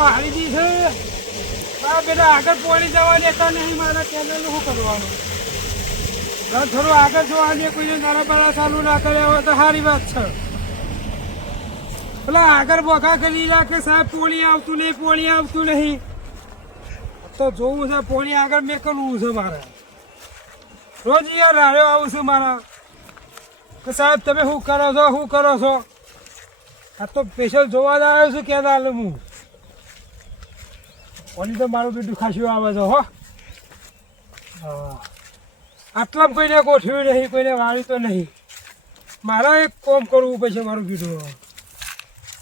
વાળી દી છે. આ પેલા આગળ પોણી જવા દેતા નહીં, મારા કેનલ શું કરવાનું? ઘર થોડું આગળ જોવાની કોઈ નાના બાળા ચાલુ ના કર્યા હોય તો સારી વાત છે. પેલા આગળ બોખા કરી રાખે સાહેબ, પોણી આવતું નહીં, પોણી આવતું નહીં? તો જોવું છે, પોણી આગળ મેં કરવું છે મારે. રોજ યાર રાડ્યો આવું છે મારા. કે સાહેબ, તમે શું કરો છો, શું કરો છો? આ તો સ્પેશિયલ જોવા જ આવ્યો છું કેનાલ હું? ઓલી તો મારું બેટું ખાસું આવે છે, હો. આટલામાં કોઈને ગોઠવ્યું નહીં, કોઈને વાળી તો નહીં. મારે એક કોમ કરવું પડશે મારું બેટું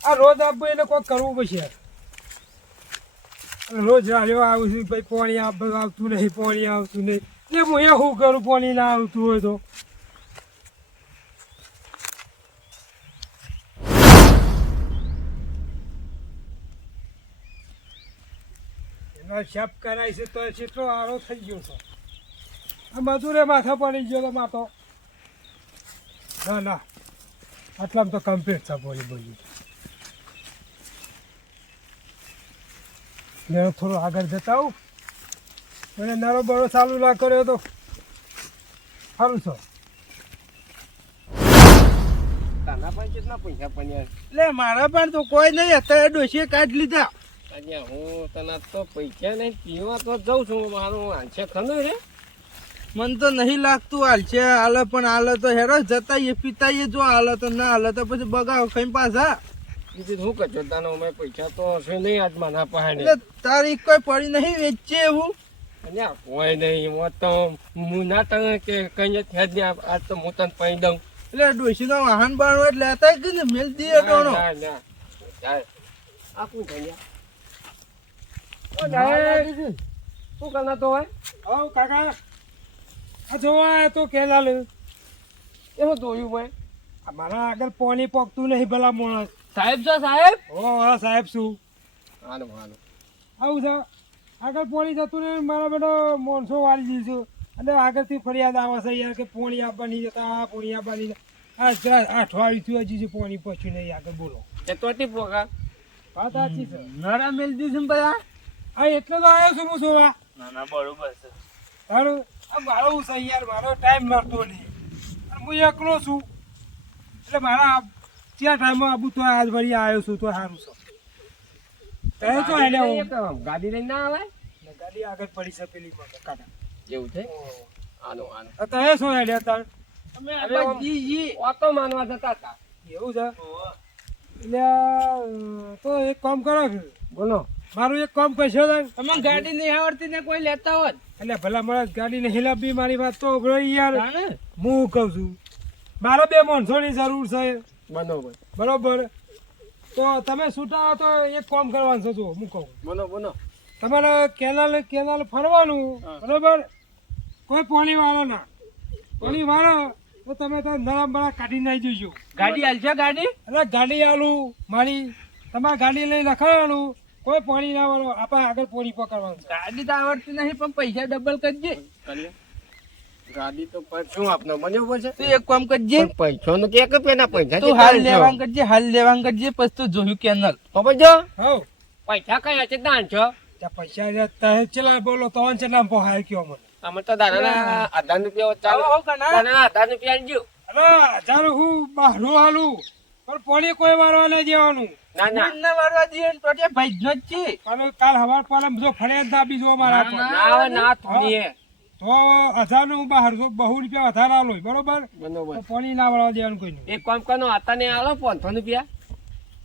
આ રોજ આપવું એને કોઈક કરવું પડશે. રોજ રાડ્યો આવું છું, ભાઈ, પાણી આવતું નહીં, પાણી આવતું નહીં. એ હું એ શું કરું, પાણી ના આવતું હોય તો? શેપ કરાય છે તો કેટલો આરો થઈ ગયો છે આ મજૂરે માથા પડી ગયો તો માથો. ના ના. આટલામાં તો કમ્પ્લીટ છે બોલી બોલી ને થોડો આગળ જતા હું મને નારો બરો ચાલુ ના કર્યો તો. સારું છો? તાના પણ કેટલા પૈસા પડ્યા? એટલે મારા પણ તો કોઈ નહીં અત્યારે ડોસી કાઢ લીધા. અહીંયા હું તને તો પૈસા નહીં પીવા તો જઉં છું મારું આંછે ખનું રે મને તો નહીં લાગતું હાલ છે હાલે પણ હાલે તો હેરો જતાઈએ પિતાઈએ જો હાલે તો ના હાલે તો પછી બગાવ ખાઈ પાછા. બીજું શું કરશો તને અમે પૈસા તો હશે નહીં આજ માના પાસે. તારી કોઈ પડી નહીં વેચે એવું. અહીંયા કોઈ નહીં હું તો હું ના તને કે કઈ જ નહીં આજ તો હું તને પૈ દઉં. એટલે ડોસી નો વાહન બાણ એટલે લેતા કે મેલ દીએ ટોણો ના ના. જાય આ કોણ છે ઓ જાય શું કરના તો હોય? હવ કાકા. આ જોવા તો કેનાલ એમાં જોયું મેં મારા આગળ પોણી પોકતું નહીં ભલા માણસ. સાહેબ છો સાહેબ? હો હા સાહેબ શું હાલો હાલો. આવું છે. આગળ પોણી જતું ને મારા બેટો મોનસો વાળી દીધું અને આગળથી ફરિયાદ આવે છે યાર કે પોણી આપવાની જતા આ પોણી આપવાની. અઠવાડિયું થયું હજી પોણી પહોંચ્યું નહીં આગળ બોલો. એ તો પોકા વાત સાચી છે. નરા મેલ દીધું બધા? હા એટલો તો આવ્યો છું હું જોવા ના ના બરોબર છે. સારું આ મારો હું છે યાર મારો ટાઈમ મળતો નહીં. હું એકલો છું. એટલે મારા ત્યાં ટાઈમમાં આબુ તો આજ વળી આવ્યો છું તો સારું છે. કહે તો એને હું. ગાડી લઈને ના આવે ગાડી આગળ પડી છે પેલી કાકા. એવું છે? આનો આનો આ તો શું હેડ્યા તાર અમે જી ઓટો માનવા જતા હતા. એવું છે? એટલે તો એક કામ કરો બોલો. મારું એક કામ કહેશો તમે ગાડી નહીં આવડતી ને કોઈ લેતા હોત. એટલે ભલા મારા ગાડીને હિલાપી મારી વાત તો ઉભરો યાર. હું કહું છું? મારે બે માણસોની જરૂર છે. બરોબર. બરોબર? તો તમે છૂટા તો એક કામ કરવાનું છે જો હું કહું. બોલો બોલો. તમારે કેનાલ કેનાલ ફરવાનું. બરોબર? કોઈ પાણી વાળો ના. પાણી વાળો તો તમે તો નરમ બળા કાઢી નાખી જોઈજો ગાડી હાલશે ગાડી? એટલે ગાડી આલું મારી. તમારે ગાડી લઈ રખાડવાનું. કોઈ પાણી ના વાળો આપા આગળ પોણી પકડવાનું ગાડી તો આવડતી નહીં પણ પૈસા ડબલ કરજે. ગાડી તો શું આપનો મને છે? તું એક કામ કરજે. પૈસો નું કે પેના પૈસા તું હાલ લેવાંગ કરજે હાલ લેવાંગ કરજે પછી તું જોયું કેનલ. તો જો. હવ. પૈસા કયા છે દાન છો? ત્યાં પૈસા તહે ચલા બોલો તો ચલા પહોંચાય કયો મને. અમે તો દાદાના આધાર રૂપિયા ચાલો હો કના. દાદાના આધાર રૂપિયા જો અરે હજાર હું બહારું હાલું. પણ પોણી કોઈ મારવા નહીં દેવાનું. ના ના. ના વારવા દઈએ તો તે ભાઈ જ છે અને કાલ હવાર પાલે જો ફરિયાદ દાબી જો મારા ના, ના આવે તો હજારનું બહાર બહુ રૂપિયા વધારે આલો બરોબર? બરોબર. તો પાણી ના વાળવા દેવાનું કોઈ નહીં. એક કામ કરનો હતા ને આલો પાંચસો રૂપિયા.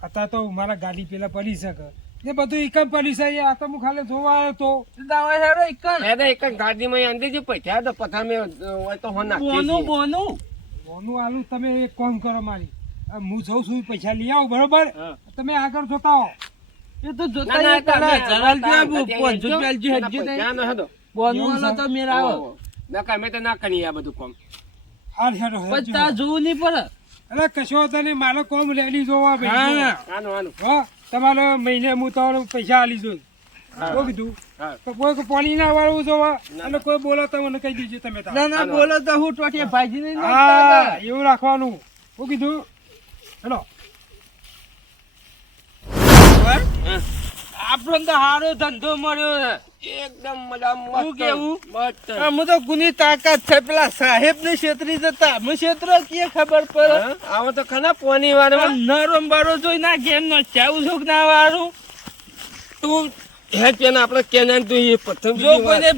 અત્યારે તો મારા ગાડી પેલા પડી શકે એ બધું એકમ પડી શકે આ તો હું ખાલી જોવા આવ્યો તો. દાવા હેરો એકન એ તો ગાડીમાં અંદર જે પૈસા તો પથા મેં હોય તો હો નાખીએ બોનું બોનું. બોનું આલુ તમે એક કામ કરો મારી. હું જઉં છું પૈસા લઈ આવું બરોબર? તમે આગળ જોતા હો. એ તો ના, જોતા ના? તો મેર આવો. તો કરી આ બધું કામ. હાલ હેડો હેડો. જોવું નહીં પડે. અરે કશો તને મારો કોમ રેડી જોવા ભાઈ હા. તમારે મહિને હું તમારે પૈસા આલી જોઈ હા. કીધું. તો કોઈ પાણી ના વાળવું જોવા અને કોઈ બોલો તો મને કહી દીજો તમે. ના ના બોલો તો હું ટોટિયા ભાજી નહીં હા એવું રાખવાનું. શું કીધું. હેલો. આપણને તો સારો ધંધો મળ્યો છે. એકદમ મજા શું કેવું? તો ગુની તાકાત છે. પેલા સાહેબ ને છેતરી જતા છેતરો કે ખબર પડે. હા? આવો તો ખરા પોની વાર નરમ બારો જોઈ ના ચાવું છોક ના વાળું તું હે પેન આપણે કેનાન તું એ પ્રથમ જો કોઈને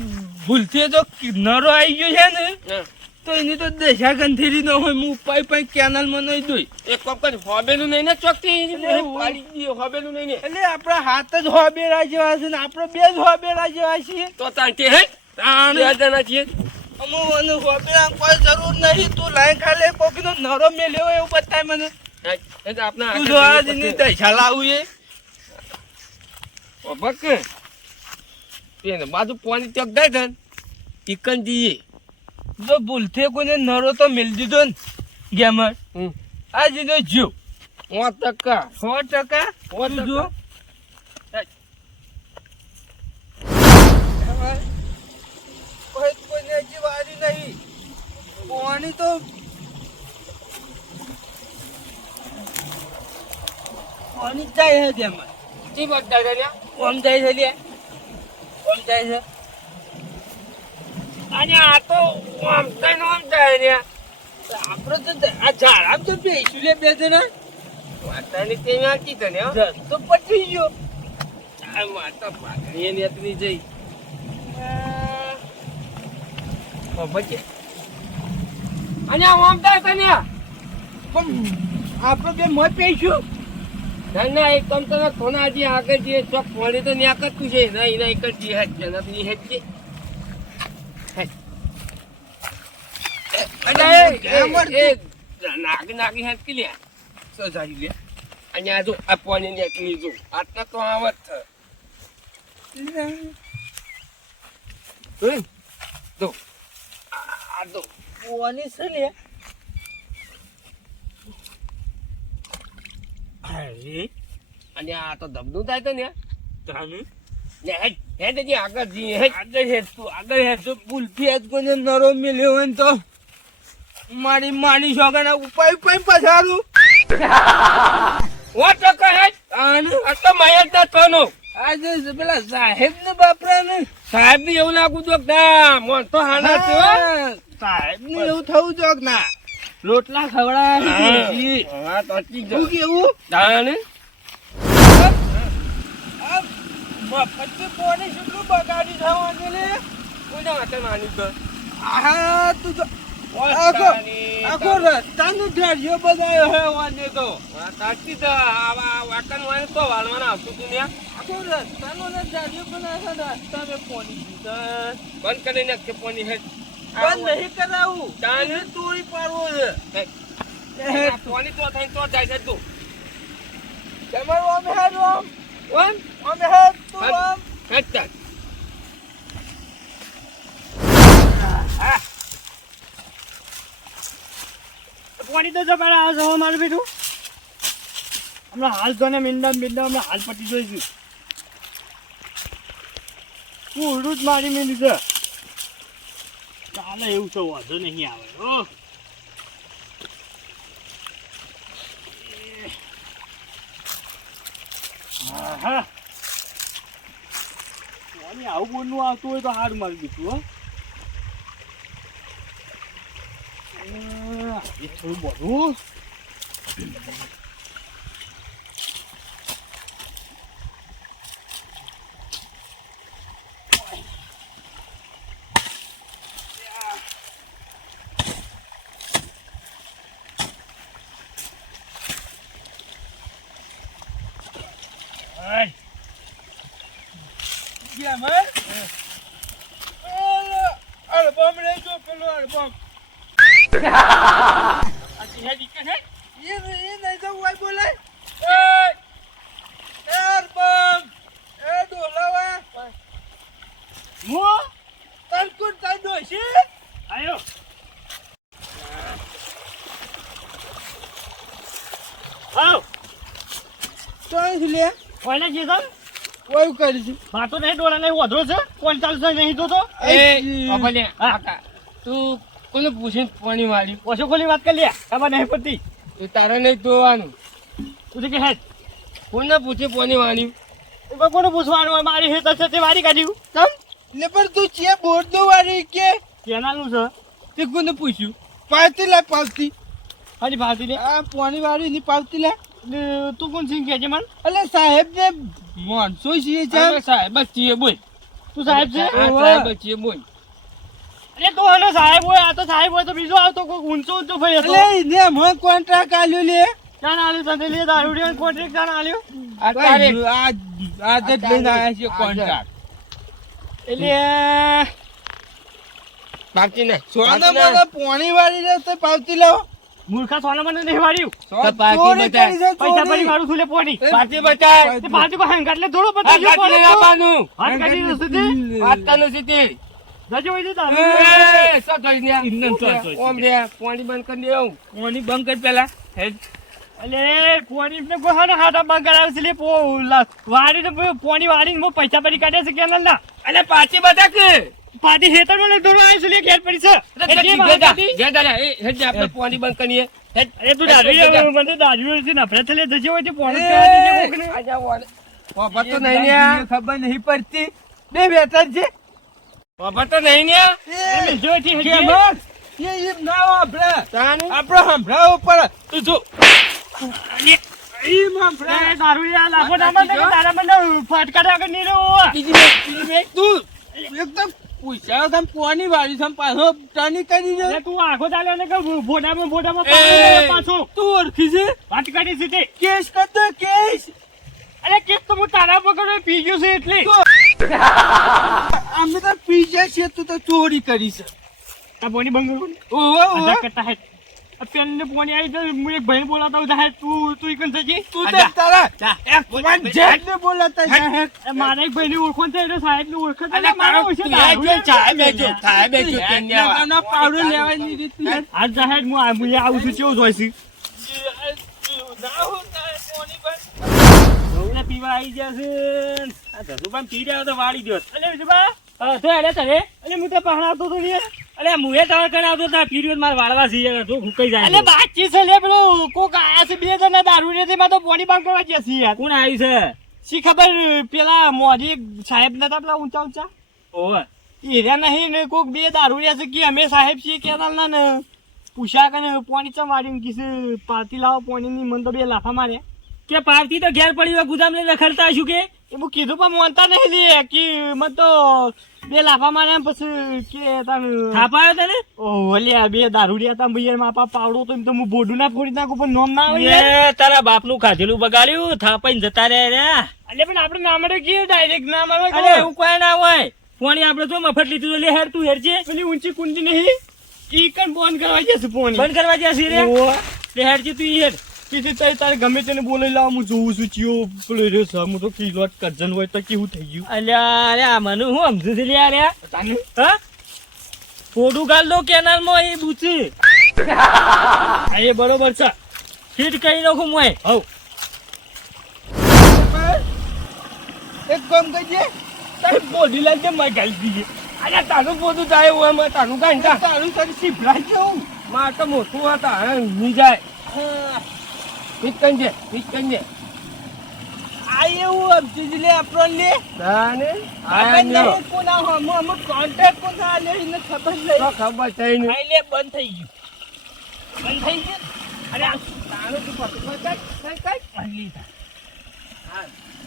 ભૂલથી જો નરો આવી ગયો છે ને હા. તો એની તો દશા ગંધેરી નો હોય હું પાઈ પાઈ કેનાલમાં નહીં દોઈ એક વખત હોબેલું નહીં ને ચોકથી હોબેલું નહીં ને. એટલે આપણા હાથ જ હોબેરા જેવા છે ને આપણે બે જ હોબેરા જેવા છીએ. તો તાંટી હે? તાણ. છીએ. અમુક હોબેરા કોઈ જરૂર નહીં તું લાઈ ખાલે કોકનો નરો મેલ્યો એવું બતાય મને. આપણા તું જોવા જેની દશા લાવું એ. બક બાજુ પોની ચોક જાય છે ચિકન જઈએ જો ભૂલથી કોઈને નરો તો મેલ દીધો ને ગેમર. આજ એનો જીવ. પાંચ ટકા. સો ટકા સો. જો કોઈ કોઈને હજી વારી નહીં. કોની તો કોની જ જાય છે ગેમર. જી રહ્યા ઓમ જાય છે ઓમ જાય છે. અને આ તો આમ થઈને આમ થાય રહ્યા આપણે તો આ ઝાડ તો બેસું લે બે જણા. વાતાની તે આવતી તને તો પટી ગયો. આ માતા એની નેતની જઈ. છે અને આમ થાય તને આપણે બે મત પીશું ના ના એક તમ તને થોના હજી આગળ જઈએ ચોક પોણી તો ન્યા કરતું છે. ના એના એક જ જે છે નથી છે હેડ. અને એ- એ- એ નાગ નાગી હેડ કે લ્યા સજાઈ લે. અહીંયા જો આ જો. આટલા તો આવત. આ જો. છે લે? અરે. અને આ તો ધબધું થાય તો ને. તાને? ને હેડ આગળ હેડ. આગળ હેડ તું આગળ હેડ તો. ભૂલથી આજ નરો મેલ્યો હોય ને તો. મારી માની છોકરાના ઉપાય ઉપાય પછાડું ઓ તો તાને આ તો મહેશ ના આજે પેલા સાહેબ ને બાપરા ને સાહેબ ને એવું લાગુ તો ના મોન તો હાના. સાહેબ ને એવું થવું જોક ના. રોટલા હા, તો શું કેવું? આ મફત પોણી કેટલું બગાડી થવાનું લે. કોઈના હાથે માની તો. તું તો આખો રસ્તાનો ઢેરિયો બનાવ્યો હે વાને તો સાચી છે. આવા વાંકણ વાળે તો વાળવાના આવતું તું ને. આખો રસ્તાનો ને ઢેરિયો બનાવ્યો છે રસ્તાને પોણી દીધા બંધ કરી નાખજે પોની હેડ. બંધ નહીં કરાવું તાને? તોડી પાડવો છે પોની તો થઈને તો જાય છે તું. તમારું આમ હેડ આમ ઓમ? તું હેડ. આમ હેડ. પાણી તો આવે છે હો મારું હમણાં હાલ તો ને મીંડા મીંડા હમણાં હાલ પટી જોઈશું. પૂરું જ મારી મીંડી છે. ચાલે એવું તો વાંધો નહીં આવે, હો. હા આવું બોલનું આવતું હોય તો હાર મારી દીધું, હો. આહ, એ થોડું બધું Ay, કેમ હે ઓલો અલ્બમ લઈ જો પેલો અલ્બમ આ ચિહ્ન દીકરા છે? એ એ નહીં તો કોઈ બોલે એ એ અલ્બમ એ ડોલાવા હું? તન કોણ તન દોશી આયો. આવ તો લે? કોઈને જે છે કોઈ કરી છે? માતો નહીં ડોળા નહીં વધરો છે? કોણ ચાલશે નહીં તો તો? એ, અભલે, હા. કાકા, તું કોને પૂછીને પોની વાળી? ઓછો ખોલી વાત કરી લે. ખબર નહીં પડતી એ તારે નહીં ધોવાનું તું કે હેત કોને પૂછી પોની વાળી? એમાં કોને પૂછવાનું? મારી હેત હશે તે મારી કાઢ્યું. કેમ? એટલે પણ તું છે બોર્ડો વાળી કે? કેનાનું છે. તે કોને પૂછ્યું. પાવતી લે પાવતી. હાજી પાવતી લે. આ પાણી વાળી ની પાવતી લે. તું કોણ સિંહ કહેજે મન? અલે સાહેબ ને માણસો છીએ છે સાહેબ સાહેબ જ છીએ બોલ. તું સાહેબ છે? આ સાહેબ જ છીએ બોલ. અરે તો હને સાહેબ હોય આ તો સાહેબ હોય તો બીજો આવતો કોઈ ઊંચો ઊંચો ભાઈ હતો. અલે ને મો કોન્ટ્રાક્ટ આલ્યો લે. ક્યાં આલ્યું? તને લે દારૂ કોન્ટ્રાક્ટ ક્યાં આલ્યો? આ તારે આ આજ જ લઈને આયા છે કોન્ટ્રાક્ટ એટલે બાકી ને સોના બોલે પાણી વાળી રે તો પાવતી લાવો. મૂર્ખા સોના મને નહીં વાળ્યું. તો પાર્ટી બતાય. પૈસા. પડી મારું સુલે લે પોણી. પાર્ટી બતાય. તે પાછી કો હંગાટ લે થોડો બતાવજો કાઢી પોણી લઈને હાથ કાઢી ને સુધી વાત કાનો સીધી. જજો હોય તો એ, શું જોઈ ઇન્ન ઇન્દન ઓમ રે, પાણી બંધ કરી દેવું. પાણી બંધ કર પેલા અલે પોણી ને કોઈ હાનો હાથ બંધ કરાવે છે લે પો વાડી ને પો- પોણી વાળી ને પૈસા પડી કાઢે છે કેનલ ના. અલે પાછી બધા કે? પાટી હેતર નો દોડો આવી છે લે ઘેર પડી છે. જે દાદા. એ, હેડ આપણે પાણી બંધ કરીએ. અરે તું દારૂ મને દારૂ છે નફરત લે જજો હોય તો વાલે. વાપર તો નહીં ને ખબર નહીં પડતી. બે બેટર છે. વાપર તો નહીં ને એટલે જો થી હજી. એ એમ ના તાનું? આપણો સંભળાવો પડે તું જો. એકદમ પૂછ્યા તમ પોની વાળી છે પાછો ટર્ની કરી દે તું આખો ચાલે ને કે ભોડામાં ભોડામાં પાછો તું ઓળખી છે વાત સીધી કેસ કરતો કેસ અરે કેસ તો હું તારા પકડો પી ગયો છે એટલે અમે તો પીજે છે તું તો ચોરી કરી છે. પોણી બંધ ઓહો ઓહો. કરતા હે. આ પેન ને પોણી આવી જાય હું એક ભાઈ બોલાતા હું જાહેર તું તું એકન થજી તું તે તારા. એક વન જેટને બોલાતા જાહે એ મારા એક ભાઈની ઓળખાણ છે એટલે સાહેબને ઓળખાણ થઈ મારા ઓછે યાર. ચાય બેજો, ચાય બેજો, કેમ ને? ના પાવડો લેવાની રીત આ જાહેર હું આ- મુયા આવું છું કેવું જોઈશ પીવા આવી છે. આ ધનુભાઈ પી રહ્યા તો વાળી ગયો અલે વિજયભા હા તો અરે તને અલે હું તો પહાડ આવતો તો ને અલે મુએ તાર કણ આવતો તા પીરિયડ માર વાળવા છે તો હુકાઈ જાય અલે બાકી છે લે પેલો કોક આયા છે બે જણા દારૂ રે માં તો બોડી બાંગ કરવા ગયા યાર. કોણ આવી છે? સી ખબર પેલા મોરી સાહેબ નતા પેલા ઊંચા ઊંચા? ઓવે. એર્યા નહીં ને કોક બે દારૂ રહ્યા છે કે અમે સાહેબ છીએ કેનાલ ના ને પૂછ્યા કે ને પોણી ચમ વાડી કીધું પાર્ટી લાવો પોણી ની મન તો બે લાફા માર્યા કે પાર્ટી તો ઘેર પડી હોય ગુદામ લઈને રખડતા હશું કે? એવું કીધું પણ મોનતા નહીં લે કે મત તો બે લાફા માર્યા પછી કે તમે થાપાયો તને? ઓહો લે બે દારૂડિયા તા ભૈયા માપા પાવડો તો એમ તો હું બોડું ના ફોડી નાખું પણ નોમ ના આવે. તારા બાપનું ખાધેલું બગાડ્યું થાપાઈને જતા રહ્યા એટલે પણ આપણે ના મળે કે ડાયરેક્ટ ના મળે અરે એવું કોઈ ના હોય. ફોણી આપણે તો મફત લીધું તો લે હેર તું હેરજે. પેલી ઊંચી કુંડી નહીં ઈ કન બંધ કરવા જશે ફોણી બંધ કરવા જશે રે? હેરજે તું હેર. કીધી તારે તારે ગમે તેને બોલાવી લાવ હું જોઉં છું ચિયો પેલો રહ્યો છે. હું તો કીધો કજન હોય તો કેવું થઈ ગયું? અલ્યા અરે આ મને હું સમજુ છે લ્યા રે હા? પોર્ટુગાલ નો કેનાલમાં એ બુચી. એ બરોબર છે. ફીટ કરી નાખું મોય હવ. એક કામ કરજે તારે બોડી લાગે મારી ગાલી દીધી. અરે તારું પોતું થાય એવું એમાં તારું કાંઈ તારું તારી સીભરાઈ જવું મારે તો મોટું હતા હે ઊંઘી જાય. ફીટ આ લે? તાને ખબર આયા લ્યો. કોના હમ હમ કોન્ટ્રાક્ટ કોના આલે એને ખબર તો ખબર થઈ ને. આ લે બંધ થઈ ગયું. બંધ થઈ ગયું? અરે આ તારું તું પકડ પકડ પકડ પહેલી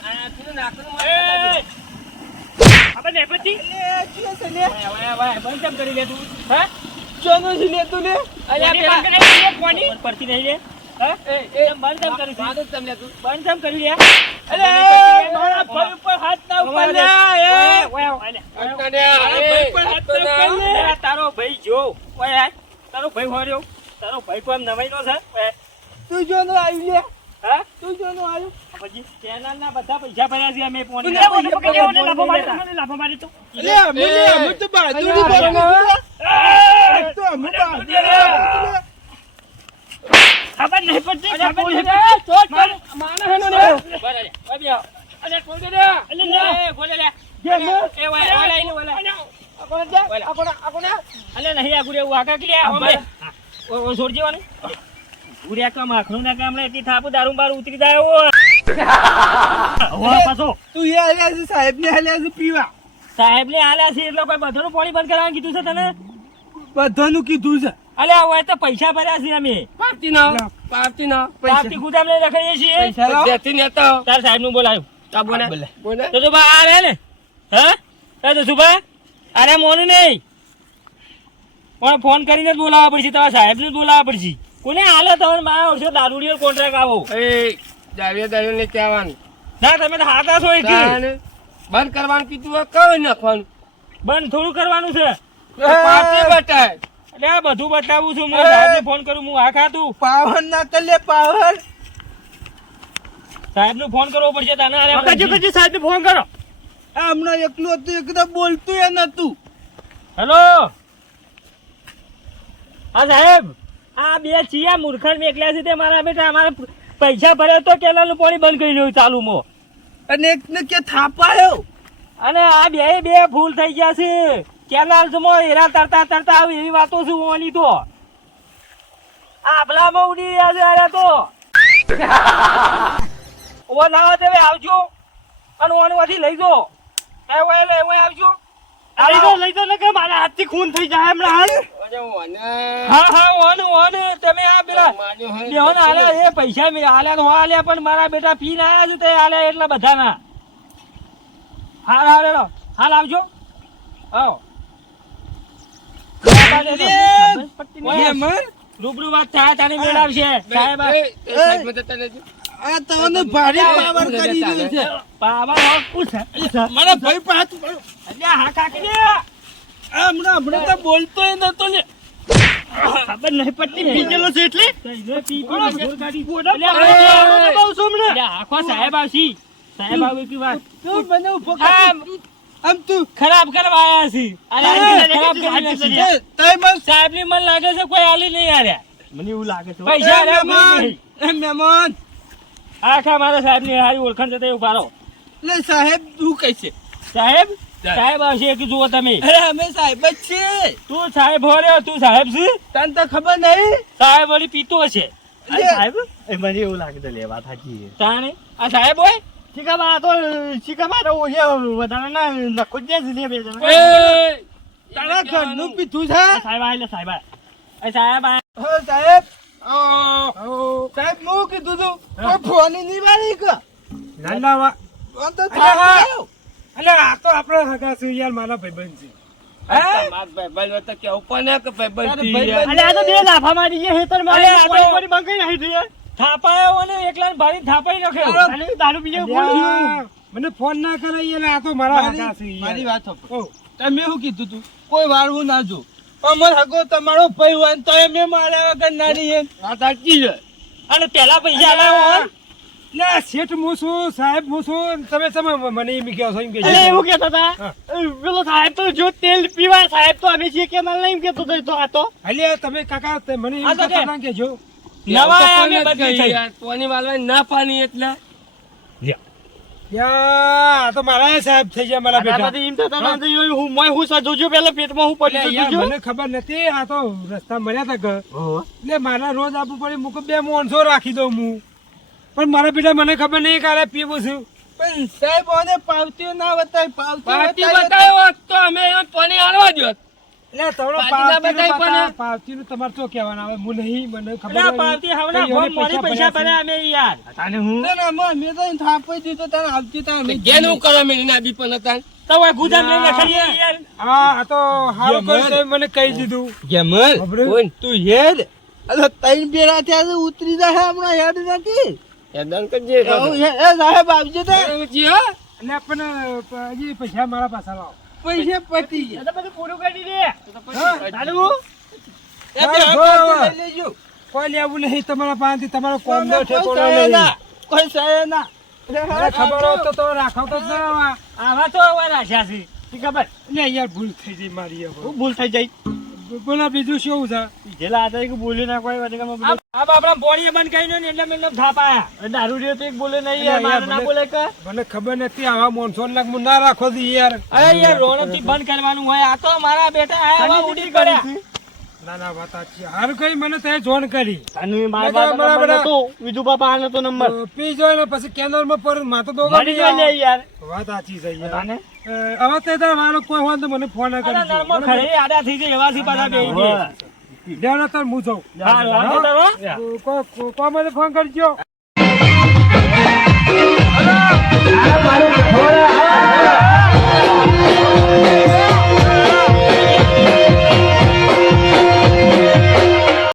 આ તું નાકનું એ! આપણે ને પછી? લે કે છે લે? વાય, વાય, બંધ કેમ કરી લે તું? હે? ચોનો છે લે તું લે? અરે કોની પેલા કોની? નહીં લે. તારો ભાઈ જો. તારો ભાઈ હોર્યો તારો ભાઈ પણ નવાઈ નો છે. તું જો નો આવી લે. હા? તું જો નો આવ્યું પછી ચેનલ ના બધા પૈસા ભર્યા છે અમે પોણી તું ના. લે, ઓને પકડી લે, ઓને લાફો મારી તો, મારી તો. લે અમે તો બાજુ ની અરે, બાજુ તો અમે બાજુ સાહેબ ને. હાલ્યા છે પીવા. સાહેબ ને હાલ્યા છે એટલે કોઈ બધાનું પાણી બંધ કરવાનું કીધું છે તને? બધાનું કીધું છે. અલ્યા હોય તો પૈસા ભર્યા છે અમે. પાર્ટી ના પાર્ટી ગુદામ લઈ રખાઈએ છીએ. જેથી નેતા તાર સાહેબનું બોલાયું. તા બોલે. બોલે. તો તો બા આ રે ને. હા? એ તો સુભા અરે મોનું નહીં. પણ ફોન કરીને જ બોલાવવા પડશે તમારા સાહેબ ને જ બોલાવવા પડશે. કોને હાલે તમને મારા વર્ષે દારૂડિયો કોન્ટ્રાક્ટ આવો. એ દાવ્યા દારૂ ને કહેવાનું. ના તમે તો હાથા છો એક. બંધ કરવાનું કીધું હોય કઈ નાખવાનું? બંધ થોડું કરવાનું છે. પાર્ટી બતાય. એટલે આ બધું બતાવું છું. હું સાહેબને ફોન કરું હું આ ખાતું પાવન ના કલે પાવન. સાહેબનું સાહેબ નો ફોન કરવો પડશે તને અરે કરજો કરજો સાહેબ ફોન કરો. આ હમણાં એકલું હતું એકદમ બોલતું એ નતું. હેલો હા સાહેબ. આ બે ચિયા મૂર્ખણ મેકલ્યા છે તે મારા બેટા અમારા પૈસા ભરે તો કેલાનું પાણી બંધ કરી રહ્યું ચાલુ મો અને એકને કે થાપાયો? અને આ બે બે ફૂલ થઈ ગયા છે. કેનાલમાં હેરા તરતા તરતા આવી એવી વાતો શું ઓની તો. આભલામાં ઉડી રહ્યા તો. ઓ ના હોય તમે આવજો. અને ઓન વાથી લઈ જો. કઈ હોય લે ઓય આવજો. લઈ જો લઈ જો ને કે મારા હાથથી ખૂન થઈ જાય હમણાં હાલ હા હા ઓન ઓન તમે આ પેલા માન્યો હોય ને બેહોને આલ્યા એ પૈસા મેં હાલ્યા તો હાલ્યા પણ મારા બેટા પીને આયા છે તે હાલ્યા એટલા બધાના. હા હાલ હેડો. હાલ આવજો. આવો. મહેમાન રૂબરૂ વાત થાય તારી મેળ આવશે સાહેબ આ એ, એ સાહેબ મદદ તને જો. આ તમને ભારે પાવર કરી દીધું છે પાવા હોક પૂછ પૂછ મારા ભાઈ પાસ અલ્યા હા કાકી હમણાં હમણાં તો બોલતો નતો ને ખબર નહીં પડતી પીજેલો છે એટલે સાહેબ આવશી. સાહેબ આવી કે વાત? મને ઊભો આમ તું ખરાબ કરવા આયા છે. અરે ખરાબ કરી તઈ બસ સાહેબની મન લાગે છે કોઈ આલી નહીં આર્યા મને એવું લાગે છે પૈસા રે મહેમાન. એ મહેમાન. આખા મારા સાહેબની હારી ઓળખાણ છે તે ઉભારો લે સાહેબ તું કઈ છે? સાહેબ? સાહેબ આવશે એક જુઓ તમે. અરે અમે સાહેબ જ છે તું સાહેબ હો રહ્યો તું સાહેબ છે? તને તો ખબર નહીં. સાહેબ વળી પીતો છે સાહેબ એ મને એવું લાગે છે લેવા થાકી તાણે? આ સાહેબ હોય? શીખામાં આ તો શીખામાં તો ઓછે વધારાના નખો જ છે લે બે તારા ઘરનું પીધું છે? સાહેબ આયેલા સાહેબ. એ સાહેબ આ હો સાહેબ. ઓ, સાહેબ હું કીધું તું કોઈ ફોન નહીં મારી કે? ના ના વા- તો અલ્યા આ તો આપણે હગા છે યાર મારા ભાઈબંધ છે. ભાઈબંધ તો કેવું? પણ ને કે ભાઈબંધ અલે આ તો બે લાફા મારી ગયા હેતર મારી પાણી પાણી કરી નાખી યાર. થાપાયો અને એકલા ભારી થાપાઈ નાખ્યો. અને દારૂ પીએ કોણ મને ફોન ના કરાય યાર આ તો મારા છે. મારી વાત સાંભળો. તમે શું કીધું તું? કોઈ વાળવું ના જો. અમર હગો તમારો ભાઈ હોય તો એમ એમ માર્યા વગર ના રહીએ. વાત સાચી છે. અને પેલા પૈસા આલ્યા હોય? લે શેઠ હું છું સાહેબ હું છું તમે તમે મને એમ કહો છો એમ કે અલે એવું કેતા હતા? પેલો સાહેબ તો જો તેલ પીવા સાહેબ તો અમે છીએ કે મને નહીં કહેતો તો આ તો. અલ્યા તમે કાકા મને એમ કહેતા કે- ના કહેજો. નવા અમે બદલી થઈ. પાણી વાળવાની ના પાણી એટલે. યા તો મારા સાહેબ થઈ ગયા મારા બેટા. એમ તો યો હું? મોય હું સજોજો પેલા પેટમાં હું પડી અલ્યા, મને ખબર નથી આ તો રસ્તા મળ્યા હતા ઘર. એટલે મારા રોજ આપવું પડે મૂકો બે મોનસો રાખી દઉં હું. પણ મારા બેટા મને ખબર નહીં કાલે પીવું છું. પણ સાહેબ ઓને પાવતીઓ ના બતાવી પાવતી બતાવી બતાવ્યો તો અમે પાણી આણવા દ્યો. એટલે તમારો પાર્ટીના પાવતીનું બધાય પણ- બતા- પાવતીનું તમારે શું કહેવાનું આવે હું નહીં મને ખબર પાવતી હવના કઈ ફોન એને મોડી પૈસા ભર્યા ભર્યા અમે યાર. તાને હું? ના, ના, અમે- અમે તો થાપી દીધો તને આવતી તા અમે હું કરો મેં? ના બી પણ હતા તો ગુદામ લઈને રખાડીએ યાર. હા તો હારું યમર. મને કહી દીધું. તું હેડ. અરે તૈન બેરા થયા છે ઉતરી જાય હમણાં હેડ નથી હેદાન કરજે. એ સાહેબ આવજો તે. જી, પણ હજી પૈસા મારા પાસે લાવો. પૈસા પતી ગયા. બધું પૂરું કરી દે. હા. તાને હું એ બે હા, પાવતી હા. લઈ લેજો. કોઈ લેવું નહીં તમારા પાસેથી તમારો કોમ નો નહીં ના કોઈ સહે ના. ખબર હોત તો તો રાખાવતો જ ના આવા. તો રાખ્યા છે. ખબર? ને યાર ભૂલ થઈ જઈ મારી ભૂલ થઈ જાય બોલો બીજું શું છે? જેલા હતા કે બોલી ના કોઈ વડે કે આ આપણા બોડીએ બંધ કરી ને એટલે મેં થાપાયા દારૂ રહ્યો તો એક બોલે નહીં યાર મારે ના બોલે કે? મને ખબર નથી આવા મોનસોન લાગ મુ ના રાખો દી યાર. અરે યાર રોણકથી બંધ કરવાનું હોય. આ તો મારા બેટા આયા ઉડી પડ્યા. ના ના વાત સાચી હાર કઈ મને તે જોણ કરી. અને મારા નંબર. બાપા આનો તો નંબર. પી ને પછી કેનલમાં પર લે યાર. વાત સાચી છે યાર. હવે તે તારે મારો કોઈ હોય તો મને ફોન અરે કરી નરમો ખડે આડા થઈ જાય એવા સી પાછા બેહી જાય. લેવડો તાર હું જાઉં. હા, કો- કો- કો મને ફોન કરજો. મારું